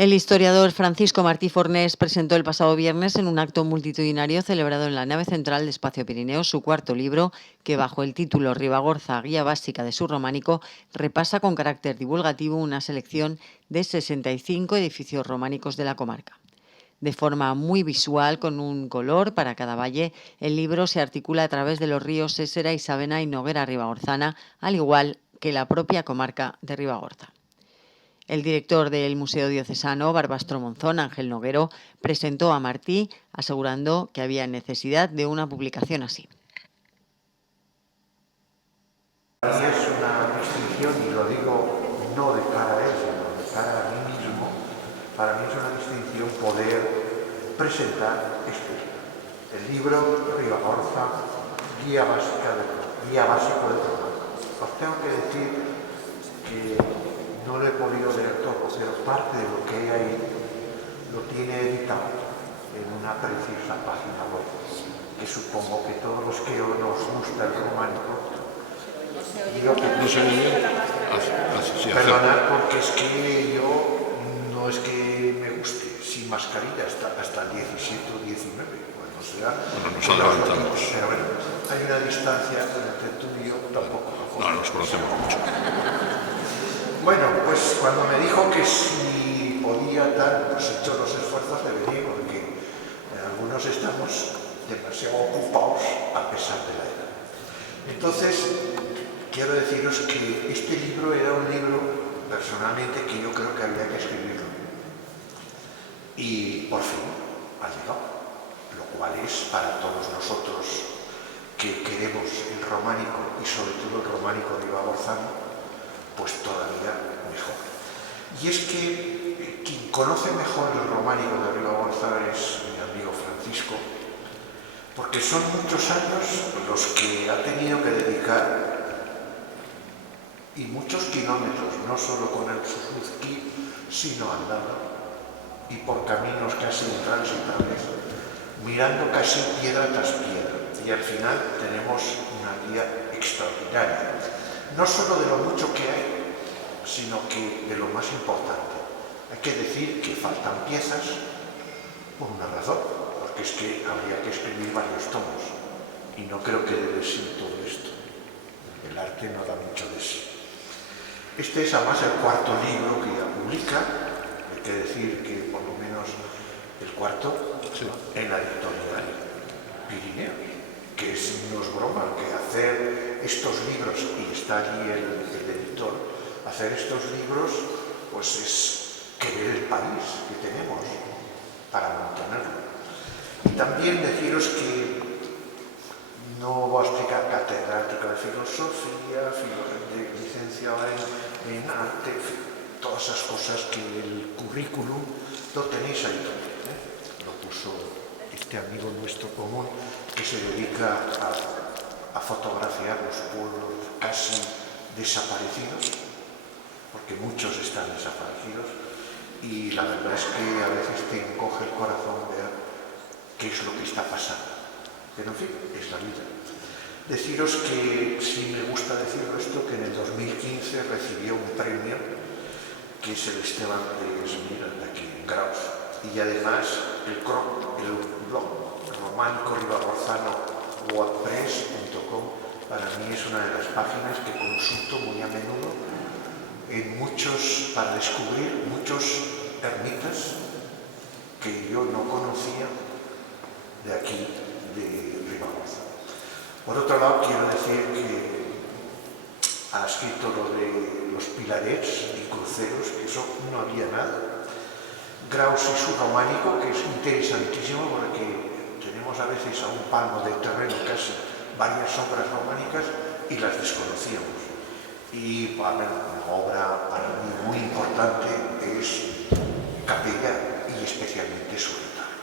El historiador Francisco Martí Fornés presentó el pasado viernes en un acto multitudinario celebrado en la nave central de Espacio Pirineo su cuarto libro, que bajo el título Ribagorza, guía básica de Surrománico, repasa con carácter divulgativo una selección de 65 edificios románicos de la comarca. De forma muy visual, con un color para cada valle, el libro se articula a través de los ríos Sésera, Isabena y Noguera Ribagorzana, al igual que la propia comarca de Ribagorza. El director del Museo Diocesano, Barbastro Monzón, Ángel Noguero, presentó a Martí, asegurando que había necesidad de una publicación así. Es una distinción, y lo digo no de cara a él, sino de cara a mí mismo, para mí es una distinción poder presentar este libro. El libro Ribagorza, guía básico del romano. Os tengo que decir que no lo he podido leer todo, pero parte de lo que hay ahí lo tiene editado en una preciosa página web, que supongo que todos los que nos gusta el románico, digo que no sé bien. Perdonad, porque es que yo no es que me guste sin mascarilla hasta el 17 o 19, cuando sea. Bueno, nos adelantamos. Pero bueno, hay una distancia entre tú y yo tampoco. No, nos conocemos mucho. Bueno, pues cuando me dijo que si podía tal, pues he hecho los esfuerzos de venir, porque algunos estamos demasiado ocupados a pesar de la edad. Entonces, quiero deciros que este libro era un libro, personalmente, que yo creo que había que escribirlo. Y por fin ha llegado, lo cual es para todos nosotros que queremos el románico, y sobre todo el románico ribagorzano, pues todavía mejor. Y es que quien conoce mejor el románico de Ribagorza es mi amigo Francisco, porque son muchos años los que ha tenido que dedicar, y muchos kilómetros, no solo con el Suzuki, sino andando, y por caminos casi intransitables, mirando casi piedra tras piedra. Y al final tenemos una guía extraordinaria, no solo de lo mucho que hay, sino que de lo más importante. Hay que decir que faltan piezas por una razón, porque es que habría que escribir varios tomos, y no creo que debe ser todo esto. El arte no da mucho de eso. Este es además el cuarto libro que ya publica, hay que decir que por lo menos el cuarto, sí, en la editorial Pirineo, que no es broma, que hacer estos libros, y está allí el editor, hacer estos libros pues es querer el país que tenemos para mantenerlo. Y también deciros que no voy a explicar catedrático de filosofía, licenciado en arte, todas esas cosas que el currículum lo tenéis ahí también, ¿eh? Lo puso este amigo nuestro común que se dedica a fotografiar los pueblos casi desaparecidos, porque muchos están desaparecidos, y la verdad es que a veces te encoge el corazón ver qué es lo que está pasando. Pero en fin, es la vida. Deciros que, sí me gusta decirlo esto, que en el 2015 recibió un premio que es el Esteban de Esmira, de aquí en Graus. Y además el blog románico ribagorzano wordpress.com para mí es una de las páginas que consulto muy a menudo para descubrir muchos ermitas que yo no conocía de aquí, de Ribagorza. Por otro lado, quiero decir que ha escrito lo de los pilarets y cruceros, que eso no había nada. Graus y su románico, que es interesantísimo porque tenemos a veces a un palmo de terreno casi varias obras románicas y las desconocíamos. Y una obra para mí muy importante es Capella, y especialmente su retablo.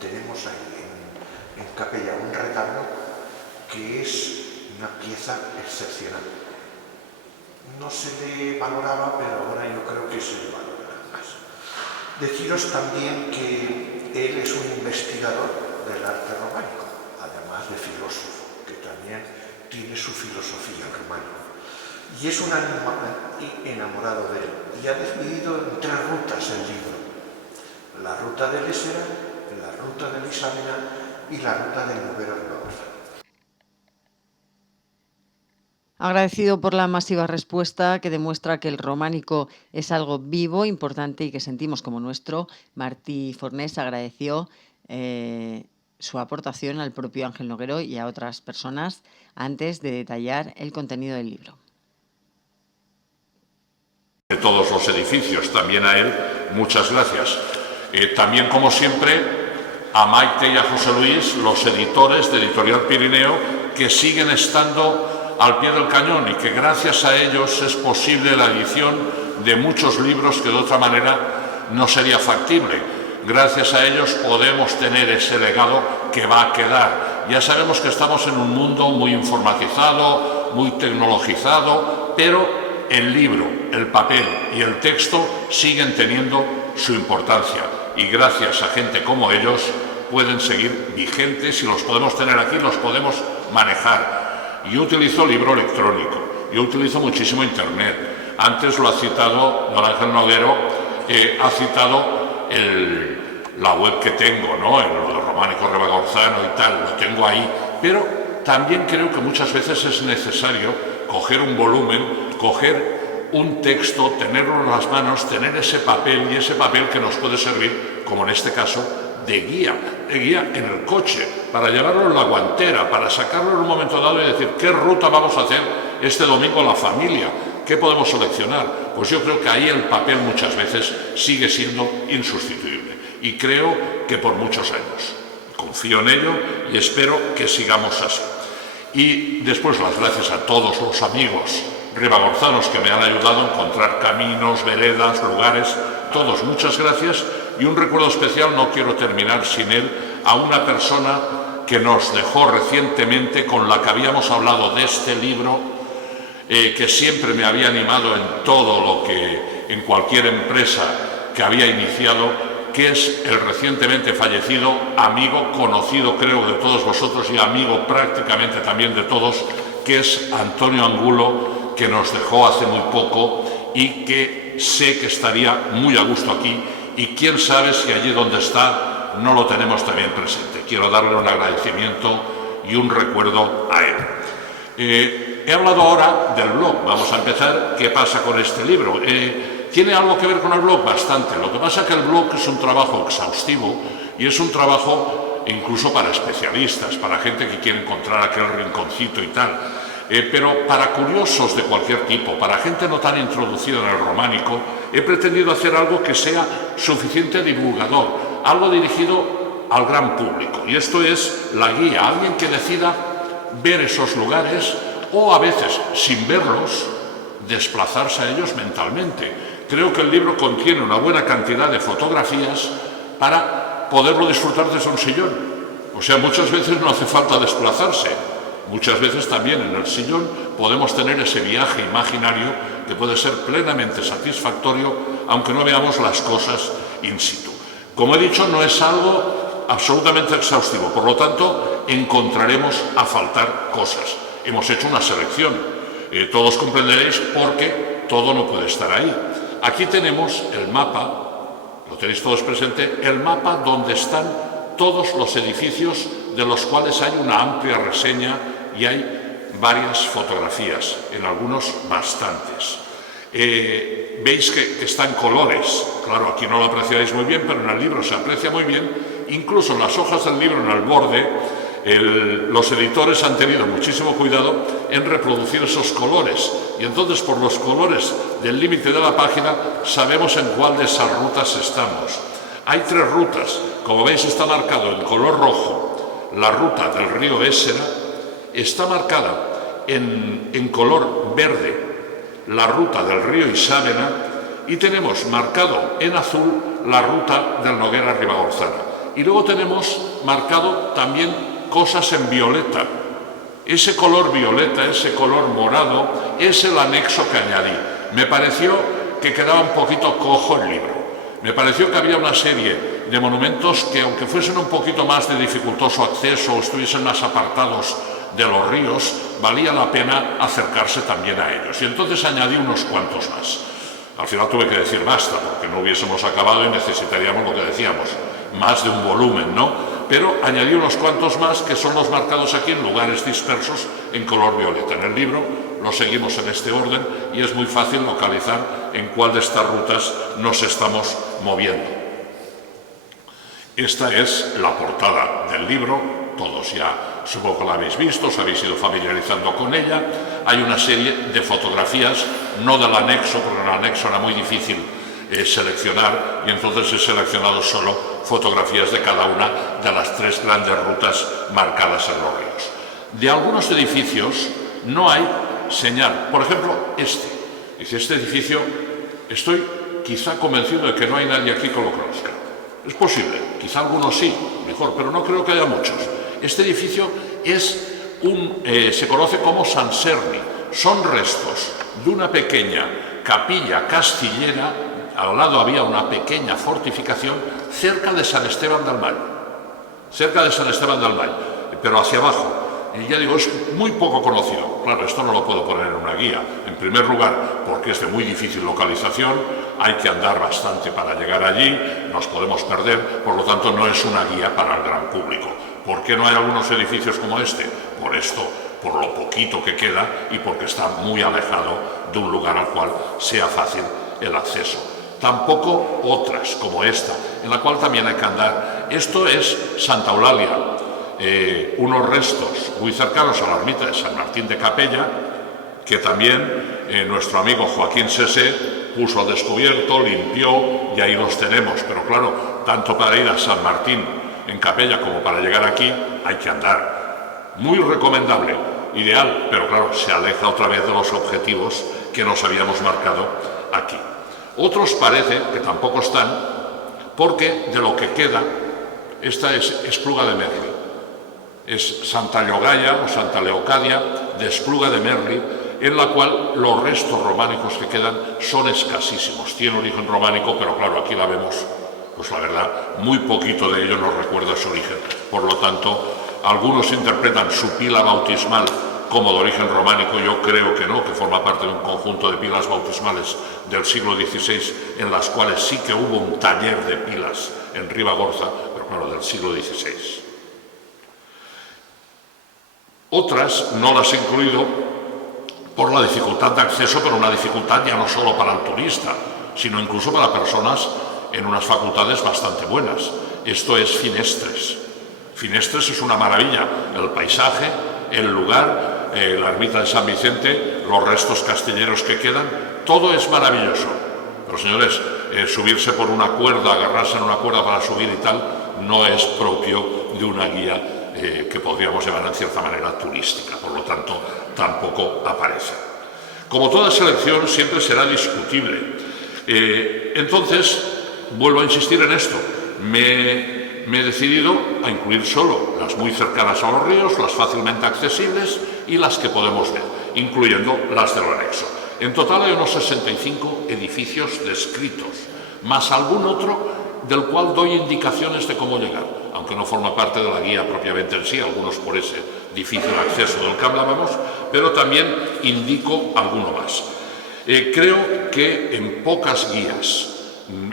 Tenemos ahí en Capella un retablo que es una pieza excepcional. No se le valoraba, pero ahora yo creo que se le valora más. Deciros también que él es un investigador del arte románico, además de filósofo, que también tiene su filosofía románica. y es un enamorado de él. Y ha dividido en 3 rutas el libro: la ruta del Ésera, la ruta del Isábena y la ruta del Noguera Ribagorza. Agradecido por la masiva respuesta que demuestra que el románico es algo vivo, importante y que sentimos como nuestro, Martí Fornés agradeció su aportación al propio Ángel Noguero y a otras personas antes de detallar el contenido del libro. De todos los edificios, también a él, muchas gracias. También, como siempre, a Maite y a José Luis, los editores de Editorial Pirineo, que siguen estando al pie del cañón y que gracias a ellos es posible la edición de muchos libros que de otra manera no sería factible. Gracias a ellos podemos tener ese legado que va a quedar. Ya sabemos que estamos en un mundo muy informatizado, muy tecnologizado, pero el libro, el papel y el texto siguen teniendo su importancia. Y gracias a gente como ellos pueden seguir vigentes y los podemos tener aquí, los podemos manejar. Yo utilizo libro electrónico, yo utilizo muchísimo Internet. Antes lo ha citado don Ángel Noguero, ha citado la web que tengo, ¿no? El románico ribagorzano y tal, lo tengo ahí. Pero también creo que muchas veces es necesario coger un volumen, coger un texto, tenerlo en las manos, tener ese papel y ese papel que nos puede servir, como en este caso, de guía en el coche, para llevarlo en la guantera, para sacarlo en un momento dado y decir qué ruta vamos a hacer este domingo la familia, qué podemos seleccionar. Pues yo creo que ahí el papel muchas veces sigue siendo insustituible y creo que por muchos años. Confío en ello y espero que sigamos así. Y después las gracias a todos los amigos ribagorzanos que me han ayudado a encontrar caminos, veredas, lugares, todos muchas gracias. Y un recuerdo especial, no quiero terminar sin él, a una persona que nos dejó recientemente, con la que habíamos hablado de este libro, que siempre me había animado en todo lo que, en cualquier empresa que había iniciado, que es el recientemente fallecido amigo, conocido creo de todos vosotros y amigo prácticamente también de todos, que es Antonio Angulo, que nos dejó hace muy poco y que sé que estaría muy a gusto aquí. Y quién sabe si allí donde está no lo tenemos también presente. Quiero darle un agradecimiento y un recuerdo a él. He hablado ahora del blog. Vamos a empezar. ¿Qué pasa con este libro? ¿Tiene algo que ver con el blog? Bastante. Lo que pasa es que el blog es un trabajo exhaustivo y es un trabajo incluso para especialistas, para gente que quiere encontrar aquel rinconcito y tal. Pero para curiosos de cualquier tipo, para gente no tan introducida en el románico, he pretendido hacer algo que sea suficiente divulgador, algo dirigido al gran público. Y esto es la guía, alguien que decida ver esos lugares o a veces, sin verlos, desplazarse a ellos mentalmente. Creo que el libro contiene una buena cantidad de fotografías para poderlo disfrutar desde un sillón. O sea, muchas veces no hace falta desplazarse. Muchas veces también en el sillón podemos tener ese viaje imaginario que puede ser plenamente satisfactorio, aunque no veamos las cosas in situ. Como he dicho, no es algo absolutamente exhaustivo, por lo tanto, encontraremos a faltar cosas. Hemos hecho una selección, todos comprenderéis porque todo no puede estar ahí. Aquí tenemos el mapa, lo tenéis todos presente, el mapa donde están todos los edificios de los cuales hay una amplia reseña y hay varias fotografías, en algunos bastantes. Veis que está en colores, claro, aquí no lo apreciáis muy bien, pero en el libro se aprecia muy bien, incluso en las hojas del libro, en el borde, los editores han tenido muchísimo cuidado en reproducir esos colores, y entonces por los colores del límite de la página sabemos en cuál de esas rutas estamos. Hay 3 rutas, como veis está marcado en color rojo la ruta del río Ésera, está marcada en color verde la ruta del río Isábena y tenemos marcado en azul la ruta del Noguera Ribagorzana. Y luego tenemos marcado también cosas en violeta. Ese color violeta, ese color morado, es el anexo que añadí. Me pareció que quedaba un poquito cojo el libro. Me pareció que había una serie de monumentos que, aunque fuesen un poquito más de dificultoso acceso o estuviesen más apartados de los ríos, valía la pena acercarse también a ellos. Y entonces añadí unos cuantos más. Al final tuve que decir basta, porque no hubiésemos acabado y necesitaríamos lo que decíamos, más de un volumen, ¿no? Pero añadí unos cuantos más que son los marcados aquí en lugares dispersos en color violeta. En el libro lo seguimos en este orden y es muy fácil localizar en cuál de estas rutas nos estamos moviendo. Esta es la portada del libro, todos ya supongo que la habéis visto, os habéis ido familiarizando con ella. Hay una serie de fotografías, no del anexo, porque en el anexo era muy difícil seleccionar, y entonces he seleccionado solo fotografías de cada una de las 3 grandes rutas marcadas en los ríos. De algunos edificios no hay señal. Por ejemplo, este edificio, estoy quizá convencido de que no hay nadie aquí que lo conozca. Es posible, quizá algunos sí, mejor, pero no creo que haya muchos. Este edificio se conoce como San Serni. Son restos de una pequeña capilla castillera. Al lado había una pequeña fortificación cerca de San Esteban del Mall. Cerca de San Esteban del Mall, pero hacia abajo. Y ya digo, es muy poco conocido. Claro, esto no lo puedo poner en una guía. En primer lugar, porque es de muy difícil localización, hay que andar bastante para llegar allí, nos podemos perder, por lo tanto no es una guía para el gran público. ¿Por qué no hay algunos edificios como este? Por esto, por lo poquito que queda y porque está muy alejado de un lugar al cual sea fácil el acceso. Tampoco otras como esta, en la cual también hay que andar. Esto es Santa Eulalia, unos restos muy cercanos a la ermita de San Martín de Capella, que también nuestro amigo Joaquín Sesé puso al descubierto, limpió y ahí los tenemos. Pero claro, tanto para ir a San Martín en Capella como para llegar aquí hay que andar. Muy recomendable, ideal, pero claro, se aleja otra vez de los objetivos que nos habíamos marcado aquí. Otros parece que tampoco están, porque de lo que queda, esta es Espluga de Merli. Es Santa Llogaia o Santa Leocadia de Espluga de Merli, en la cual los restos románicos que quedan son escasísimos. Tiene origen románico, pero claro, aquí la vemos, pues la verdad, muy poquito de ello nos recuerda su origen. Por lo tanto, algunos interpretan su pila bautismal como de origen románico. Yo creo que no, que forma parte de un conjunto de pilas bautismales del siglo XVI, en las cuales sí que hubo un taller de pilas en Ribagorza, pero claro, del siglo XVI. Otras no las he incluido por la dificultad de acceso, pero una dificultad ya no solo para el turista, sino incluso para personas en unas facultades bastante buenas. Esto es Finestres. Finestres es una maravilla, el paisaje, el lugar, la ermita de San Vicente, los restos castelleros que quedan, todo es maravilloso. Pero señores, subirse por una cuerda, agarrarse en una cuerda para subir y tal, no es propio de una guía que podríamos llamar en cierta manera turística, por lo tanto tampoco aparece. Como toda selección siempre será discutible. Entonces, vuelvo a insistir en esto, me he decidido a incluir solo las muy cercanas a los ríos, las fácilmente accesibles y las que podemos ver, incluyendo las del anexo. En total hay unos 65 edificios descritos, más algún otro del cual doy indicaciones de cómo llegar, aunque no forma parte de la guía propiamente en sí, algunos por ese difícil acceso del que hablábamos, pero también indico alguno más. Creo que en pocas guías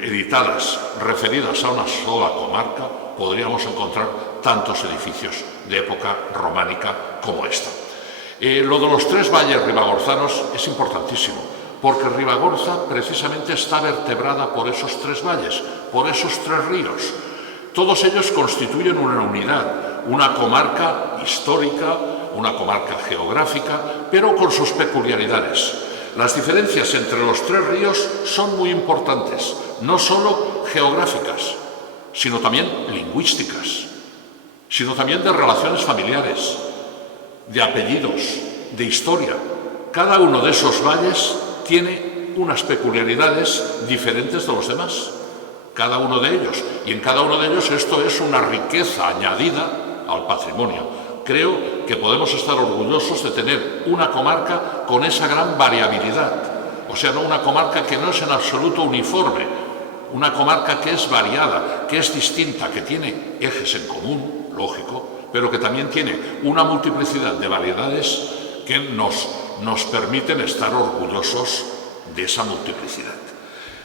editadas referidas a una sola comarca podríamos encontrar tantos edificios de época románica como esta. Lo de los 3 valles ribagorzanos es importantísimo, porque Ribagorza precisamente está vertebrada por esos 3 valles, por esos 3 ríos. Todos ellos constituyen una unidad, una comarca histórica, una comarca geográfica, pero con sus peculiaridades. Las diferencias entre los 3 ríos son muy importantes, no solo geográficas, sino también lingüísticas, sino también de relaciones familiares, de apellidos, de historia. Cada uno de esos valles tiene unas peculiaridades diferentes de los demás, cada uno de ellos, y en cada uno de ellos esto es una riqueza añadida al patrimonio. Creo que podemos estar orgullosos de tener una comarca con esa gran variabilidad, o sea, no una comarca que no es en absoluto uniforme, una comarca que es variada, que es distinta, que tiene ejes en común, lógico, pero que también tiene una multiplicidad de variedades que nos permiten estar orgullosos de esa multiplicidad.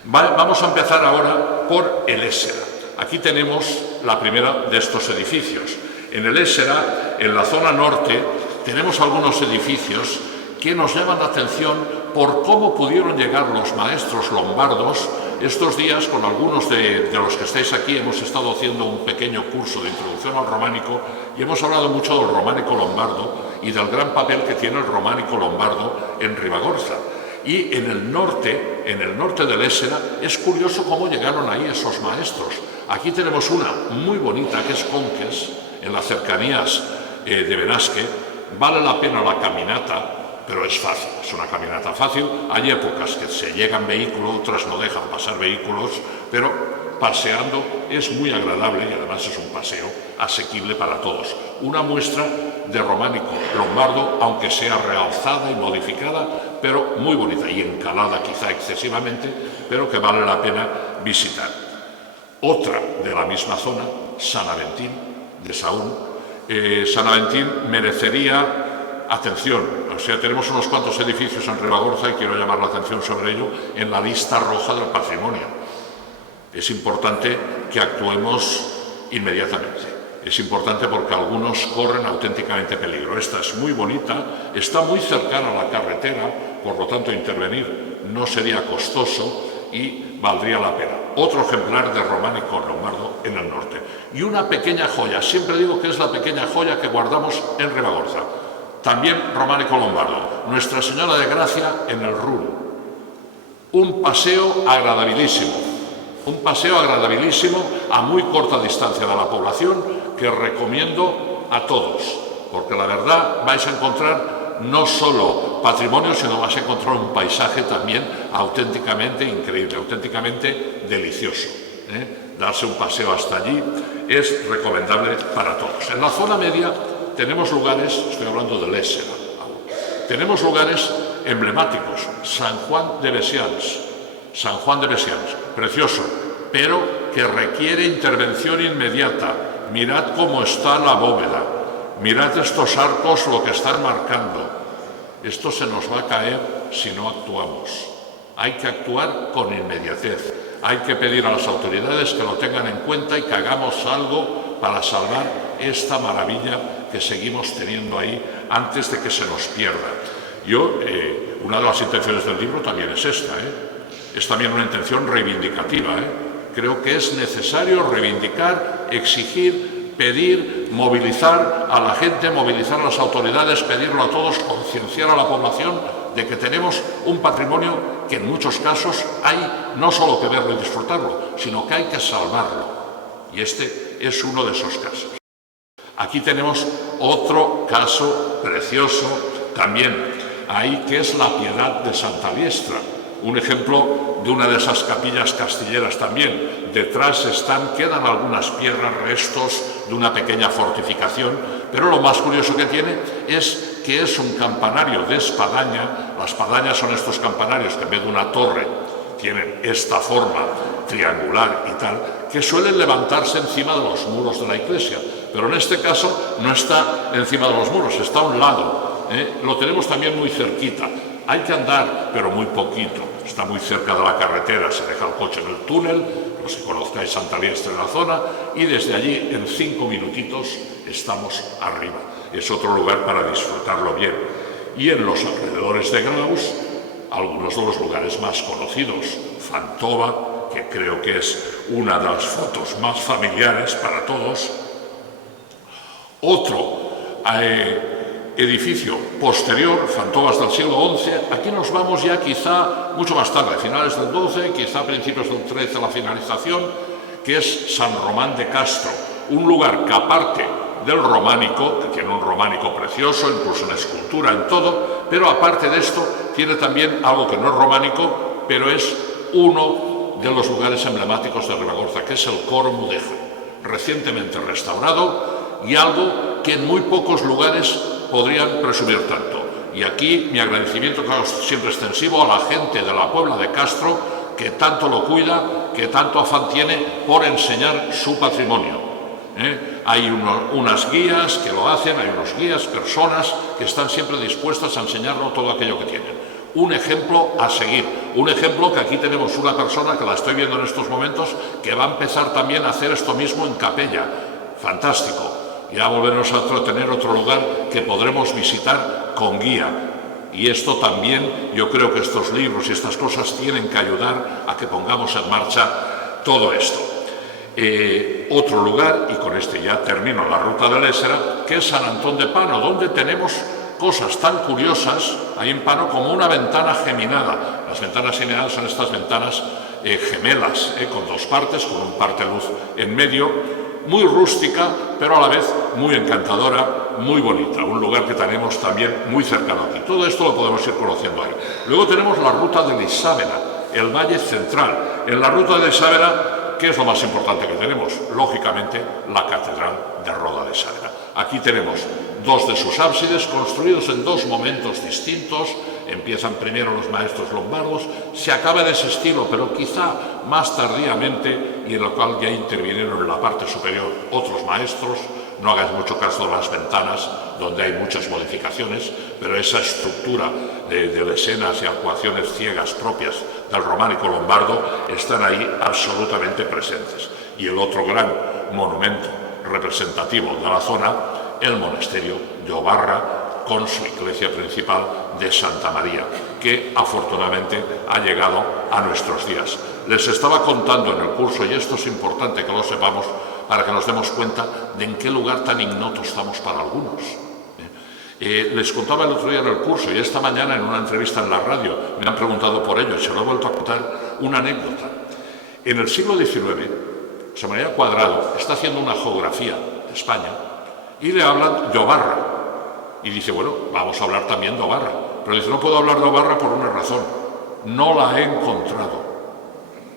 Vamos a empezar ahora por el Ésera. Aquí tenemos la primera de estos edificios. En el Ésera, en la zona norte, tenemos algunos edificios que nos llaman la atención por cómo pudieron llegar los maestros lombardos. Estos días, con algunos de los que estáis aquí, hemos estado haciendo un pequeño curso de introducción al románico y hemos hablado mucho del románico lombardo y del gran papel que tiene el románico lombardo en Ribagorza. Y en el norte del Ésera, es curioso cómo llegaron ahí esos maestros. Aquí tenemos una muy bonita, que es Conques, en las cercanías de Benasque. Vale la pena la caminata, pero es fácil, es una caminata fácil. Hay épocas que se llegan vehículos, otras no dejan pasar vehículos, pero paseando es muy agradable y además es un paseo asequible para todos. Una muestra de románico lombardo, aunque sea realzada y modificada, pero muy bonita y encalada quizá excesivamente, pero que vale la pena visitar. Otra de la misma zona, San Aventín de Sahún. San Aventín merecería atención, o sea, tenemos unos cuantos edificios en Ribagorza y quiero llamar la atención sobre ello en la lista roja del patrimonio. Es importante que actuemos inmediatamente. Es importante porque algunos corren auténticamente peligro. Esta es muy bonita, está muy cercana a la carretera, por lo tanto intervenir no sería costoso y valdría la pena. Otro ejemplar de románico lombardo en el norte. Y una pequeña joya, siempre digo que es la pequeña joya que guardamos en Ribagorza. También románico lombardo, Nuestra Señora de Gracia en el Ruhr. Un paseo agradabilísimo a muy corta distancia de la población, que recomiendo a todos, porque la verdad vais a encontrar no solo patrimonio, sino vais a encontrar un paisaje también auténticamente increíble, auténticamente delicioso. Darse un paseo hasta allí es recomendable para todos. En la zona media tenemos lugares, estoy hablando del Ésera, tenemos lugares emblemáticos. San Juan de Besians, precioso, pero que requiere intervención inmediata. Mirad cómo está la bóveda, mirad estos arcos lo que están marcando. Esto se nos va a caer si no actuamos. Hay que actuar con inmediatez. Hay que pedir a las autoridades que lo tengan en cuenta y que hagamos algo para salvar esta maravilla que seguimos teniendo ahí antes de que se nos pierda. Una de las intenciones del libro también es esta, es también una intención reivindicativa. Creo que es necesario reivindicar, exigir, pedir, movilizar a la gente, movilizar a las autoridades, pedirlo a todos, concienciar a la población de que tenemos un patrimonio que en muchos casos hay no solo que verlo y disfrutarlo, sino que hay que salvarlo. Y este es uno de esos casos. Aquí tenemos otro caso precioso también ahí, que es la Piedad de Santa Liestra. Un ejemplo de una de esas capillas castilleras también. Detrás quedan algunas piedras, restos de una pequeña fortificación, pero lo más curioso que tiene es que es un campanario de espadaña. Las espadañas son estos campanarios que en vez de una torre tienen esta forma triangular y tal, que suelen levantarse encima de los muros de la iglesia, pero en este caso no está encima de los muros, está a un lado. Lo tenemos también muy cerquita. Hay que andar, pero muy poquito. Está muy cerca de la carretera, se deja el coche en el túnel, los que conozcáis Santa Liestra en la zona, y desde allí en 5 minutitos estamos arriba. Es otro lugar para disfrutarlo bien. Y en los alrededores de Graus, algunos de los lugares más conocidos. Fantova, que creo que es una de las fotos más familiares para todos. Otro edificio posterior, Fantovas del siglo XI, aquí nos vamos ya quizá mucho más tarde, finales del XII, quizá principios del XIII, la finalización, que es San Román de Castro, un lugar que aparte del románico, que tiene un románico precioso, incluso en escultura, en todo, pero aparte de esto tiene también algo que no es románico, pero es uno de los lugares emblemáticos de Ribagorza, que es el Coro Mudéjar, recientemente restaurado y algo que en muy pocos lugares podrían presumir tanto. Y aquí mi agradecimiento, claro, siempre extensivo a la gente de la Puebla de Castro, que tanto lo cuida, que tanto afán tiene por enseñar su patrimonio. Hay unas guías que lo hacen, hay unos guías, personas que están siempre dispuestas a enseñarnos todo aquello que tienen. Un ejemplo a seguir, un ejemplo que aquí tenemos una persona que la estoy viendo en estos momentos que va a empezar también a hacer esto mismo en Capella. Fantástico. Ya volveremos a tener otro lugar que podremos visitar con guía. Y esto también, yo creo que estos libros y estas cosas tienen que ayudar a que pongamos en marcha todo esto. Otro lugar, y con este ya termino la ruta de Lésera, que es San Antón de Pano, donde tenemos cosas tan curiosas ahí en Pano como una ventana geminada. Las ventanas geminadas son estas ventanas gemelas, con dos partes, con un parte luz en medio, muy rústica, pero a la vez muy encantadora, muy bonita. Un lugar que tenemos también muy cercano aquí. Todo esto lo podemos ir conociendo ahí. Luego tenemos la ruta de Lisávena, el Valle Central. En la ruta de Lisávena, ¿qué es lo más importante que tenemos? Lógicamente, la Catedral de Roda de Sávena. Aquí tenemos dos de sus ábsides construidos en dos momentos distintos. Empiezan primero los maestros lombardos, se acaba en ese estilo, pero quizá más tardíamente, y en lo cual ya intervinieron en la parte superior otros maestros. No hagáis mucho caso de las ventanas, donde hay muchas modificaciones, pero esa estructura de lesenas y arcuaciones ciegas propias del románico lombardo están ahí absolutamente presentes. Y el otro gran monumento representativo de la zona, el monasterio de Obarra, con su iglesia principal de Santa María, que afortunadamente ha llegado a nuestros días. Les estaba contando en el curso, y esto es importante que lo sepamos, para que nos demos cuenta de en qué lugar tan ignoto estamos para algunos. Les contaba el otro día en el curso, y esta mañana en una entrevista en la radio me han preguntado por ello, y se lo he vuelto a contar, una anécdota. En el siglo XIX, José María Cuadrado está haciendo una geografía de España y le hablan de Obarra. Y dice, bueno, vamos a hablar también de Obarra. Pero dice, no puedo hablar de Obarra por una razón. No la he encontrado.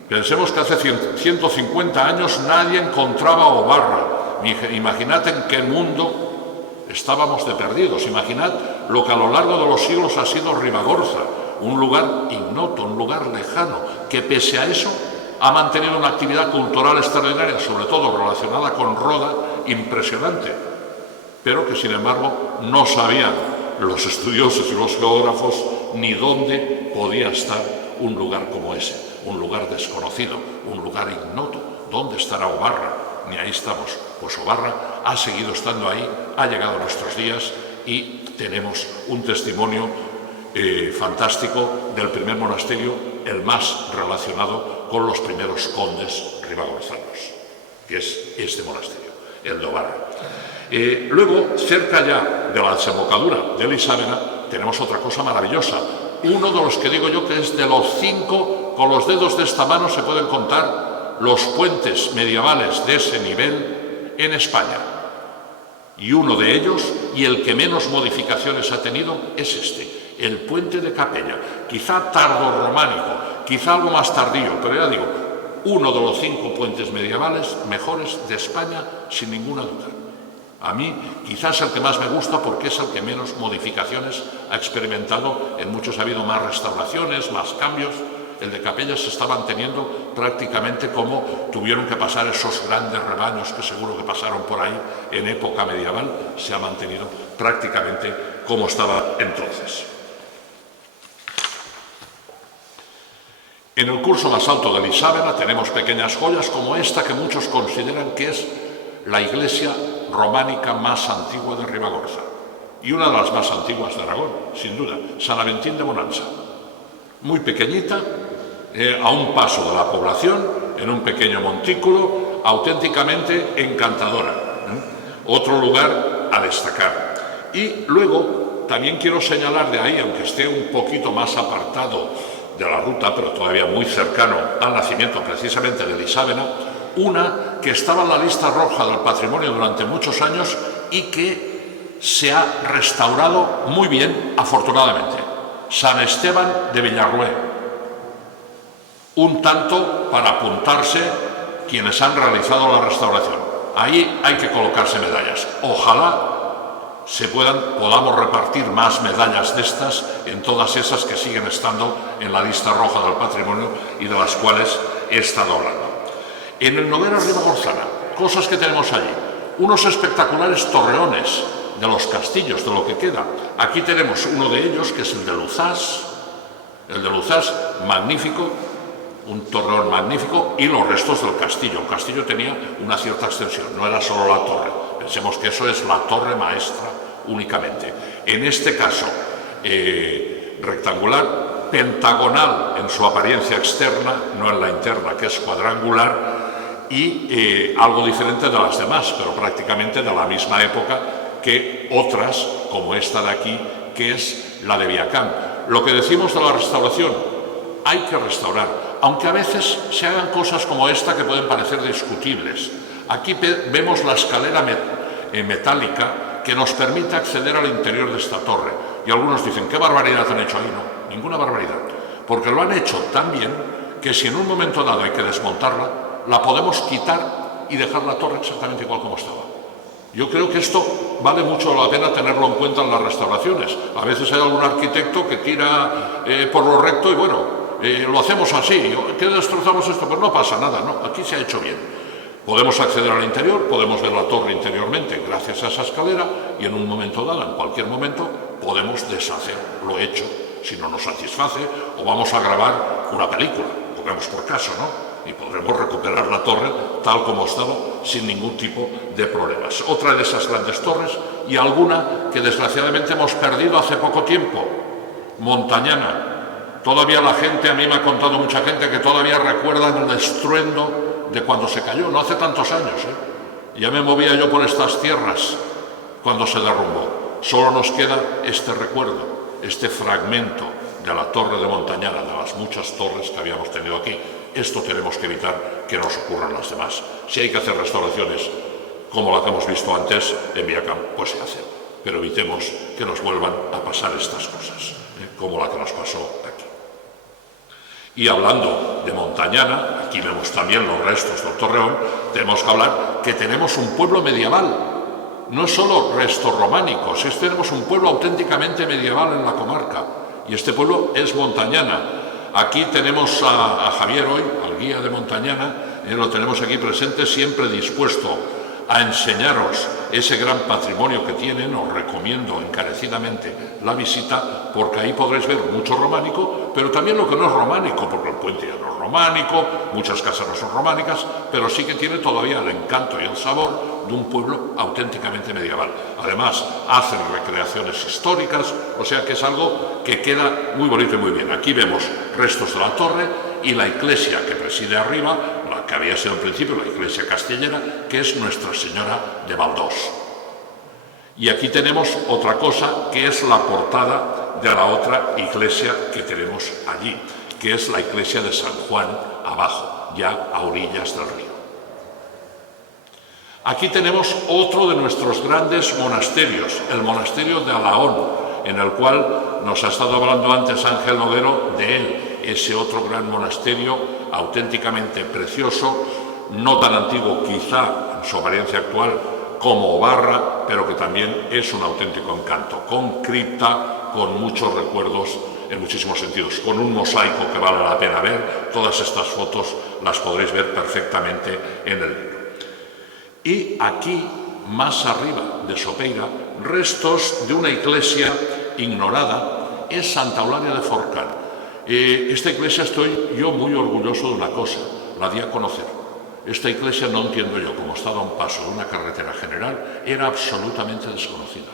Pensemos que hace 150 años nadie encontraba Obarra. Imaginad en qué mundo estábamos de perdidos. Imaginad lo que a lo largo de los siglos ha sido Ribagorza, un lugar ignoto, un lugar lejano, que pese a eso ha mantenido una actividad cultural extraordinaria, sobre todo relacionada con Roda, impresionante. Pero que, sin embargo, no sabían los estudiosos y los geógrafos ni dónde podía estar un lugar como ese, un lugar desconocido, un lugar ignoto. ¿Dónde estará Obarra? Ni ahí estamos. Pues Obarra ha seguido estando ahí, ha llegado a nuestros días y tenemos un testimonio fantástico del primer monasterio, el más relacionado con los primeros condes ribagorzanos, que es este monasterio, el de Obarra. Luego, cerca ya de la desembocadura de Lisávena, tenemos otra cosa maravillosa. Uno de los que digo yo que es de los 5, con los dedos de esta mano se pueden contar los puentes medievales de ese nivel en España. Y uno de ellos, y el que menos modificaciones ha tenido, es este, el puente de Capella. Quizá tardorrománico, quizá algo más tardío, pero ya digo, uno de los 5 puentes medievales mejores de España, sin ninguna duda. A mí quizás el que más me gusta porque es el que menos modificaciones ha experimentado. En muchos ha habido más restauraciones, más cambios. El de Capella se está manteniendo prácticamente como tuvieron que pasar esos grandes rebaños que seguro que pasaron por ahí en época medieval. Se ha mantenido prácticamente como estaba entonces. En el curso más alto de Lisávena tenemos pequeñas joyas como esta que muchos consideran que es la iglesia románica más antigua de Ribagorza y una de las más antiguas de Aragón, sin duda, San Aventín de Bonanza. Muy pequeñita, a un paso de la población, en un pequeño montículo, auténticamente encantadora. Otro lugar a destacar. Y luego, también quiero señalar de ahí, aunque esté un poquito más apartado de la ruta, pero todavía muy cercano al nacimiento precisamente de Lisávena, una que estaba en la lista roja del patrimonio durante muchos años y que se ha restaurado muy bien, afortunadamente. San Esteban de Villarrué. Un tanto para apuntarse quienes han realizado la restauración. Ahí hay que colocarse medallas. Ojalá podamos repartir más medallas de estas en todas esas que siguen estando en la lista roja del patrimonio y de las cuales he estado hablando. En el Noguera Ribagorzana, cosas que tenemos allí. unos espectaculares torreones de los castillos, de lo que queda. Aquí tenemos uno de ellos, que es el de Luzás, magnífico, un torreón magnífico, y los restos del castillo. El castillo tenía una cierta extensión, no era solo la torre. Pensemos que eso es la torre maestra únicamente. En este caso, rectangular, pentagonal en su apariencia externa, no en la interna, que es cuadrangular, y algo diferente de las demás, pero prácticamente de la misma época que otras, como esta de aquí, que es la de Viacamp. Lo que decimos de la restauración, hay que restaurar, aunque a veces se hagan cosas como esta que pueden parecer discutibles. Aquí vemos la escalera metálica que nos permite acceder al interior de esta torre. Y algunos dicen, ¿qué barbaridad han hecho ahí? No, ninguna barbaridad, porque lo han hecho tan bien que si en un momento dado hay que desmontarla, la podemos quitar y dejar la torre exactamente igual como estaba. Yo creo que esto vale mucho la pena tenerlo en cuenta en las restauraciones. A veces hay algún arquitecto que tira por lo recto y bueno, lo hacemos así. ¿Qué destrozamos esto? Pues no pasa nada, no, aquí se ha hecho bien. Podemos acceder al interior, podemos ver la torre interiormente gracias a esa escalera y en un momento dado, en cualquier momento, podemos deshacer lo hecho si no nos satisface o vamos a grabar una película, pongamos por caso, ¿no? Y podremos recuperar la torre tal como estaba sin ningún tipo de problemas. Otra de esas grandes torres y alguna que desgraciadamente hemos perdido hace poco tiempo, Montañana. Todavía la gente, a mí me ha contado mucha gente que todavía recuerdan el estruendo de cuando se cayó, no hace tantos años, Ya me movía yo por estas tierras cuando se derrumbó. Solo nos queda este recuerdo, este fragmento de la torre de Montañana, de las muchas torres que habíamos tenido aquí. Esto tenemos que evitar que nos ocurran las demás. Si hay que hacer restauraciones como la que hemos visto antes en Viacamp, pues se hace. Pero evitemos que nos vuelvan a pasar estas cosas, como la que nos pasó aquí. Y hablando de Montañana, aquí vemos también los restos del Torreón, tenemos que hablar que tenemos un pueblo medieval. No es solo restos románicos, tenemos un pueblo auténticamente medieval en la comarca. Y este pueblo es Montañana. Aquí tenemos a Javier hoy, al guía de Montañana, lo tenemos aquí presente, siempre dispuesto a enseñaros ese gran patrimonio que tienen. Os recomiendo encarecidamente la visita, porque ahí podréis ver mucho románico, pero también lo que no es románico, porque el puente ya no es románico, muchas casas no son románicas, pero sí que tiene todavía el encanto y el sabor de un pueblo auténticamente medieval. Además, hacen recreaciones históricas, o sea que es algo que queda muy bonito y muy bien. Aquí vemos restos de la torre y la iglesia que preside arriba, la que había sido al principio la iglesia castellera, que es Nuestra Señora de Valdós. Y aquí tenemos otra cosa, que es la portada de la otra iglesia que tenemos allí, que es la iglesia de San Juan abajo, ya a orillas del río. Aquí tenemos otro de nuestros grandes monasterios, el monasterio de Alaón, en el cual nos ha estado hablando antes Ángel Noguero de él, ese otro gran monasterio auténticamente precioso, no tan antiguo quizá en su apariencia actual como Obarra, pero que también es un auténtico encanto, con cripta, con muchos recuerdos en muchísimos sentidos, con un mosaico que vale la pena ver. Todas estas fotos las podréis ver perfectamente en el libro. Y aquí, más arriba de Sopeira, restos de una iglesia ignorada, es Santa Eulalia de Forcán. Esta iglesia estoy yo muy orgulloso de una cosa, la di a conocer. Esta iglesia, no entiendo yo, como estaba a un paso de una carretera general, era absolutamente desconocida.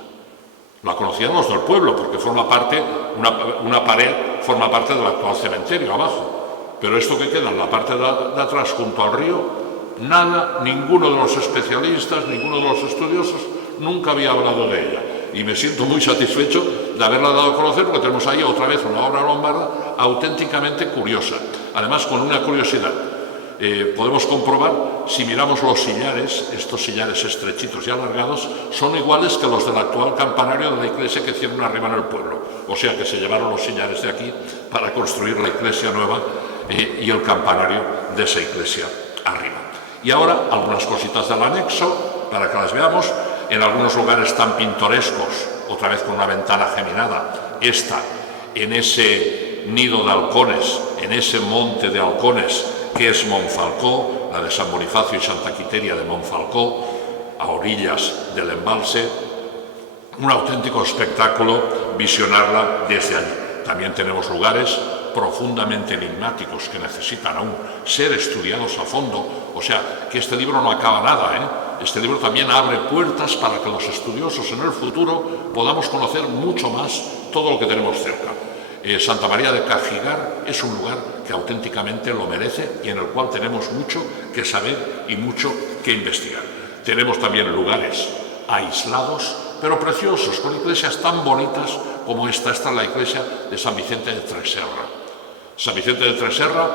La conocían los del pueblo, porque forma parte, una pared forma parte del actual cementerio abajo. Pero esto que queda en la parte de atrás, junto al río, nada, ninguno de los especialistas, ninguno de los estudiosos nunca había hablado de ella. Y me siento muy satisfecho de haberla dado a conocer, porque tenemos ahí otra vez una obra lombarda auténticamente curiosa. Además, con una curiosidad, podemos comprobar, si miramos los sillares, estos sillares estrechitos y alargados, son iguales que los del actual campanario de la iglesia que hicieron arriba en el pueblo. O sea que se llevaron los sillares de aquí para construir la iglesia nueva y el campanario de esa iglesia arriba. Y ahora algunas cositas del anexo para que las veamos. En algunos lugares tan pintorescos, otra vez con una ventana geminada, esta en ese nido de halcones, en ese monte de halcones que es Monfalcó, la de San Bonifacio y Santa Quiteria de Monfalcó, a orillas del embalse, un auténtico espectáculo visionarla desde allí. También tenemos lugares profundamente enigmáticos que necesitan aún ser estudiados a fondo, o sea, que este libro no acaba nada, Este libro también abre puertas para que los estudiosos en el futuro podamos conocer mucho más todo lo que tenemos cerca. Santa María de Cajigar es un lugar que auténticamente lo merece y en el cual tenemos mucho que saber y mucho que investigar. Tenemos también lugares aislados, pero preciosos, con iglesias tan bonitas como esta. Esta es la iglesia de San Vicente de Tresserra. San Vicente de Tresserra,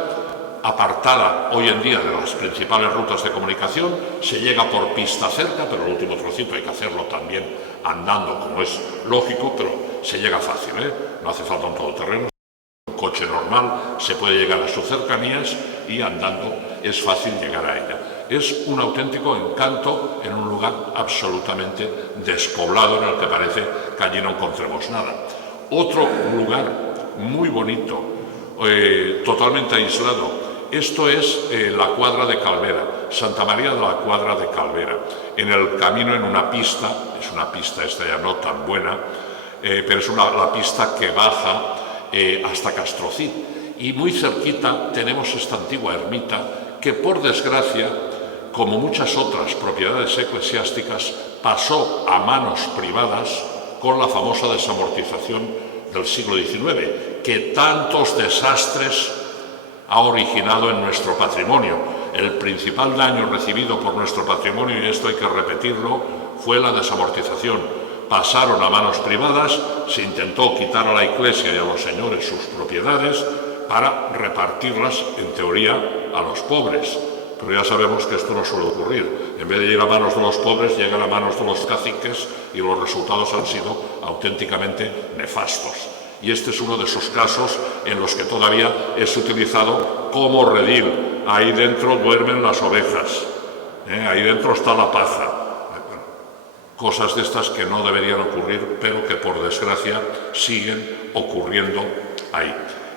apartada hoy en día de las principales rutas de comunicación, se llega por pista cerca, pero el último trocito hay que hacerlo también andando, como es lógico, pero se llega fácil, No hace falta un todoterreno, un coche normal, se puede llegar a sus cercanías y andando es fácil llegar a ella. Es un auténtico encanto en un lugar absolutamente despoblado en el que parece que allí no encontremos nada. Otro lugar muy bonito, totalmente aislado, esto es la Cuadra de Calvera, Santa María de la Cuadra de Calvera. En el camino, en una pista, es una pista esta ya no tan buena, pero es la pista que baja hasta Castrocid. Y muy cerquita tenemos esta antigua ermita que, por desgracia, como muchas otras propiedades eclesiásticas, pasó a manos privadas con la famosa desamortización del siglo XIX, que tantos desastres ha originado en nuestro patrimonio. El principal daño recibido por nuestro patrimonio, y esto hay que repetirlo, fue la desamortización. Pasaron a manos privadas, se intentó quitar a la Iglesia y a los señores sus propiedades para repartirlas, en teoría, a los pobres. Pero ya sabemos que esto no suele ocurrir. En vez de ir a manos de los pobres, llegan a manos de los caciques y los resultados han sido auténticamente nefastos. Y este es uno de esos casos en los que todavía es utilizado como redil. Ahí dentro duermen las ovejas, ahí dentro está la paja. Cosas de estas que no deberían ocurrir, pero que por desgracia siguen ocurriendo ahí.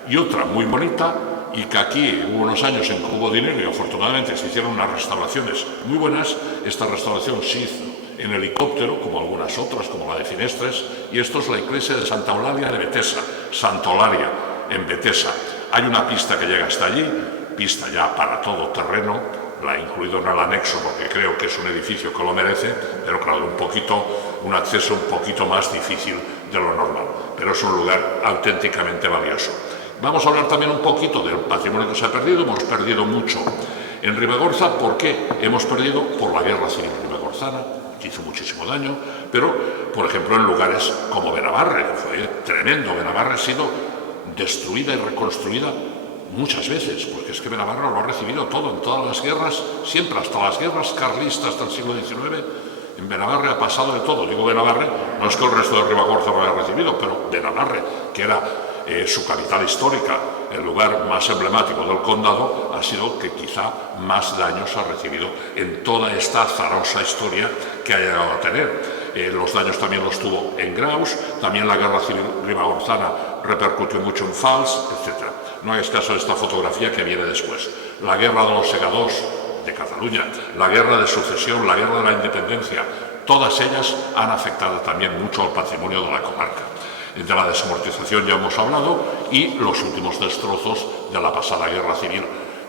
Y otra muy bonita, y que aquí hubo unos años en que hubo dinero y afortunadamente se hicieron unas restauraciones muy buenas. Esta restauración se hizo en helicóptero, como algunas otras, como la de Finestres, y esto es la iglesia de Santa Eulalia de Betesa, Santa Eulalia, en Betesa. Hay una pista que llega hasta allí, pista ya para todo terreno, la he incluido en el anexo porque creo que es un edificio que lo merece, pero claro, un acceso un poquito más difícil de lo normal, pero es un lugar auténticamente valioso. Vamos a hablar también un poquito del patrimonio que se ha perdido. Hemos perdido mucho en Ribagorza. ¿Por qué? Hemos perdido por la guerra civil ribagorzana, que hizo muchísimo daño, pero, por ejemplo, en lugares como Benabarre, que fue tremendo. Benabarre ha sido destruida y reconstruida muchas veces, porque es que Benabarre lo ha recibido todo, en todas las guerras, siempre, hasta las guerras carlistas del siglo XIX, en Benabarre ha pasado de todo. Digo Benabarre, no es que el resto de Ribagorza lo haya recibido, pero Benabarre, que era su capital histórica, el lugar más emblemático del condado, ha sido que quizá más daños ha recibido en toda esta azarosa historia que ha llegado a tener. Los daños también los tuvo en Graus, también la guerra civil ribagorzana repercutió mucho en Fals, etc. No hagáis caso de esta fotografía que viene después. La guerra de los segadors de Cataluña, la guerra de sucesión, la guerra de la independencia, todas ellas han afectado también mucho al patrimonio de la comarca. De la desamortización ya hemos hablado, y los últimos destrozos de la pasada guerra civil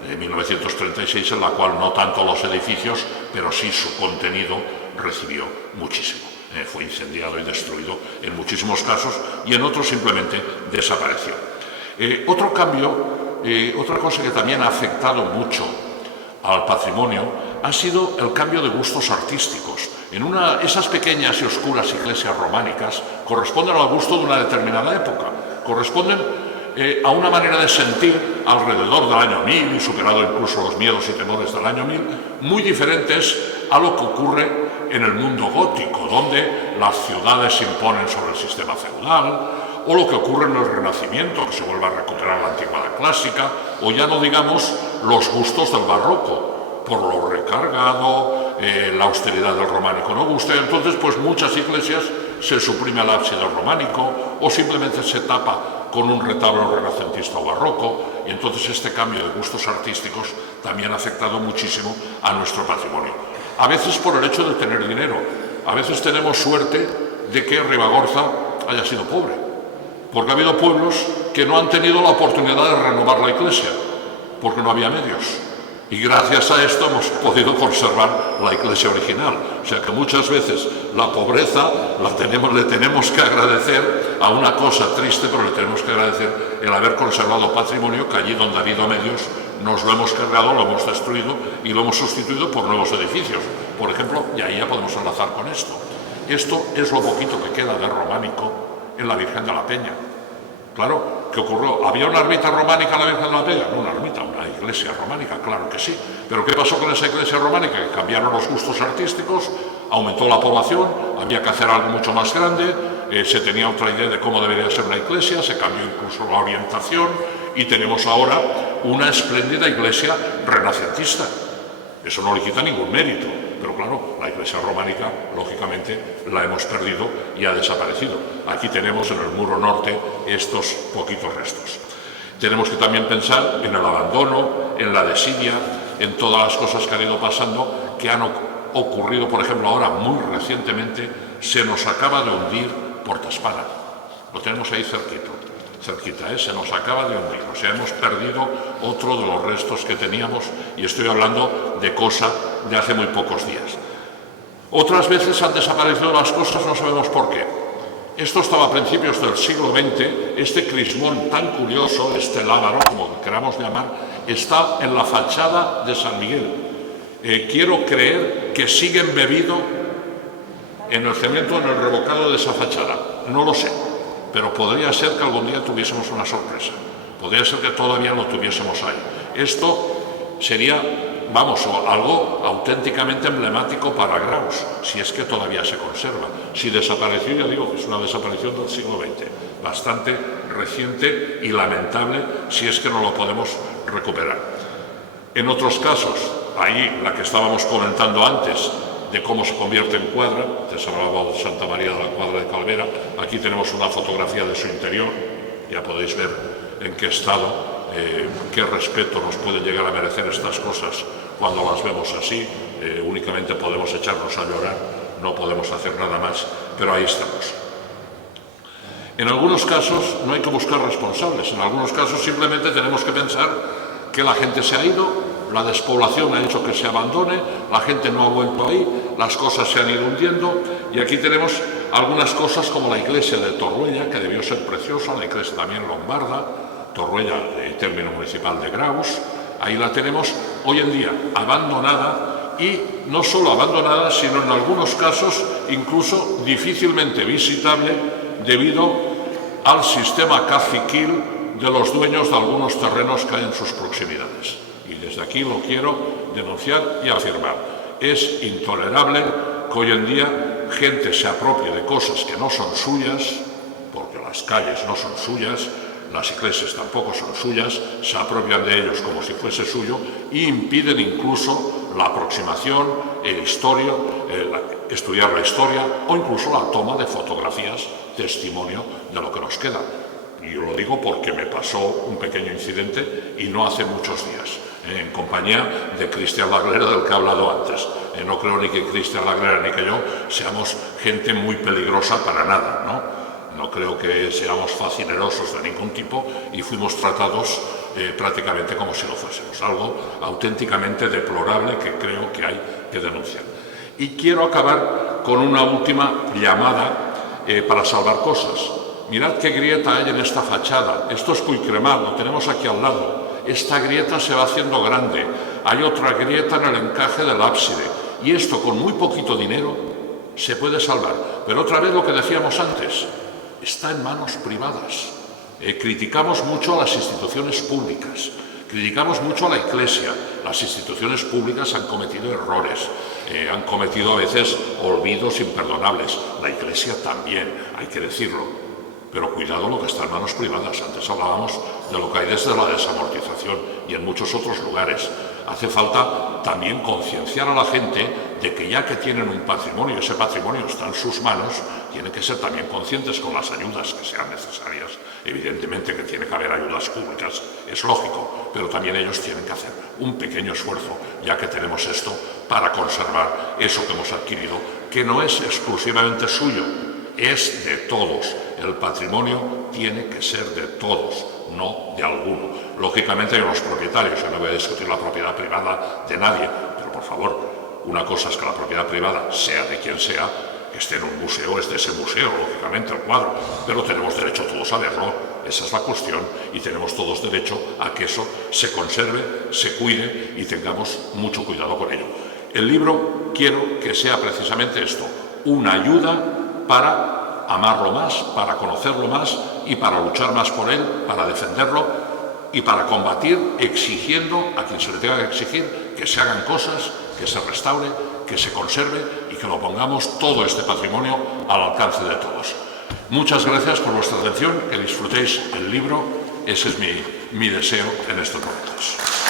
de 1936, en la cual no tanto los edificios, pero sí su contenido recibió muchísimo. Fue incendiado y destruido en muchísimos casos, y en otros simplemente desapareció. Otro cambio, otra cosa que también ha afectado mucho al patrimonio ha sido el cambio de gustos artísticos. Esas pequeñas y oscuras iglesias románicas corresponden al gusto de una determinada época, corresponden a una manera de sentir alrededor del año 1000, superado incluso los miedos y temores del año 1000, muy diferentes a lo que ocurre en el mundo gótico, donde las ciudades se imponen sobre el sistema feudal, o lo que ocurre en el Renacimiento, que se vuelve a recuperar la antigüedad clásica, o ya no digamos los gustos del barroco, por lo recargado, la austeridad del románico no gusta, y entonces pues muchas iglesias se suprime el ábside románico o simplemente se tapa con un retablo renacentista o barroco, y entonces este cambio de gustos artísticos también ha afectado muchísimo a nuestro patrimonio. A veces por el hecho de tener dinero. A veces tenemos suerte de que Ribagorza haya sido pobre, porque ha habido pueblos que no han tenido la oportunidad de renovar la iglesia, porque no había medios. Y gracias a esto hemos podido conservar la iglesia original. O sea que muchas veces la pobreza le tenemos que agradecer a una cosa triste, pero le tenemos que agradecer el haber conservado patrimonio que allí donde ha habido medios nos lo hemos cargado, lo hemos destruido y lo hemos sustituido por nuevos edificios. Por ejemplo, y ahí ya podemos enlazar con esto. Esto es lo poquito que queda de románico en la Virgen de la Peña. Claro, ¿qué ocurrió? ¿Había una ermita románica en la Virgen de la Peña? No una ermita, una iglesia románica, claro que sí. Pero ¿qué pasó con esa iglesia románica? Que cambiaron los gustos artísticos, aumentó la población, había que hacer algo mucho más grande, se tenía otra idea de cómo debería ser la iglesia, se cambió incluso la orientación y tenemos ahora una espléndida iglesia renacentista. Eso no le quita ningún mérito, pero claro, la iglesia románica, lógicamente, la hemos perdido y ha desaparecido. Aquí tenemos en el muro norte estos poquitos restos. Tenemos que también pensar en el abandono, en la desidia, en todas las cosas que han ido pasando, que han ocurrido, por ejemplo, ahora muy recientemente, se nos acaba de hundir Portaspana. Lo tenemos ahí cerquita, se nos acaba de hundir. O sea, hemos perdido otro de los restos que teníamos y estoy hablando de cosa de hace muy pocos días. Otras veces han desaparecido las cosas, no sabemos por qué. Esto estaba a principios del siglo XX, este crismón tan curioso, este lábaro, como queramos llamar, está en la fachada de San Miguel. Quiero creer que sigue embebido en el cemento, en el revocado de esa fachada. No lo sé, pero podría ser que algún día tuviésemos una sorpresa. Podría ser que todavía lo tuviésemos ahí. Esto sería, vamos, algo auténticamente emblemático para Graus, si es que todavía se conserva. Si desapareció, ya digo, es una desaparición del siglo XX, bastante reciente y lamentable si es que no lo podemos recuperar. En otros casos, ahí la que estábamos comentando antes, de cómo se convierte en cuadra, antes hablaba de Santa María de la Cuadra de Calvera, aquí tenemos una fotografía de su interior, ya podéis ver en qué estado, qué respeto nos pueden llegar a merecer estas cosas cuando las vemos así, únicamente podemos echarnos a llorar, no podemos hacer nada más, pero ahí estamos. En algunos casos no hay que buscar responsables, en algunos casos simplemente tenemos que pensar que la gente se ha ido, la despoblación ha hecho que se abandone, la gente no ha vuelto ahí, las cosas se han ido hundiendo y aquí tenemos algunas cosas como la iglesia de Torruella, que debió ser preciosa, la iglesia también lombarda, Torruella, término municipal de Graus, ahí la tenemos hoy en día abandonada y no solo abandonada, sino en algunos casos incluso difícilmente visitable debido al sistema caciquil de los dueños de algunos terrenos que hay en sus proximidades. Y desde aquí lo quiero denunciar y afirmar. Es intolerable que hoy en día gente se apropie de cosas que no son suyas, porque las calles no son suyas, las iglesias tampoco son suyas, se apropian de ellos como si fuese suyo e impiden incluso la aproximación, estudiar la historia o incluso la toma de fotografías, testimonio de lo que nos queda. Y yo lo digo porque me pasó un pequeño incidente y no hace muchos días, en compañía de Cristian Laglera, del que he hablado antes. No creo ni que Cristian Laglera ni que yo seamos gente muy peligrosa para nada, ¿no? No creo que seamos facinerosos de ningún tipo y fuimos tratados prácticamente como si lo fuésemos. Algo auténticamente deplorable que creo que hay que denunciar. Y quiero acabar con una última llamada para salvar cosas. Mirad qué grieta hay en esta fachada. Esto es Puigcremat, lo tenemos aquí al lado. Esta grieta se va haciendo grande. Hay otra grieta en el encaje del ábside. Y esto con muy poquito dinero se puede salvar. Pero otra vez lo que decíamos antes, está en manos privadas. Criticamos mucho a las instituciones públicas. Criticamos mucho a la Iglesia. Las instituciones públicas han cometido errores. Han cometido a veces olvidos imperdonables. La Iglesia también, hay que decirlo. Pero cuidado lo que está en manos privadas. Antes hablábamos de lo que hay desde la desamortización y en muchos otros lugares. Hace falta también concienciar a la gente de que ya que tienen un patrimonio, ese patrimonio está en sus manos, tienen que ser también conscientes con las ayudas que sean necesarias. Evidentemente que tiene que haber ayudas públicas, es lógico, pero también ellos tienen que hacer un pequeño esfuerzo, ya que tenemos esto, para conservar eso que hemos adquirido, que no es exclusivamente suyo, es de todos. El patrimonio tiene que ser de todos, no de alguno. Lógicamente hay unos propietarios, yo no voy a discutir la propiedad privada de nadie, pero por favor, una cosa es que la propiedad privada, sea de quien sea, que esté en un museo, es de ese museo, lógicamente, el cuadro, pero tenemos derecho todos a verlo, esa es la cuestión, y tenemos todos derecho a que eso se conserve, se cuide y tengamos mucho cuidado con ello. El libro quiero que sea precisamente esto, una ayuda para amarlo más, para conocerlo más y para luchar más por él, para defenderlo y para combatir exigiendo a quien se le tenga que exigir que se hagan cosas, que se restaure, que se conserve y que lo pongamos todo este patrimonio al alcance de todos. Muchas gracias por vuestra atención, que disfrutéis el libro, ese es mi deseo en estos momentos.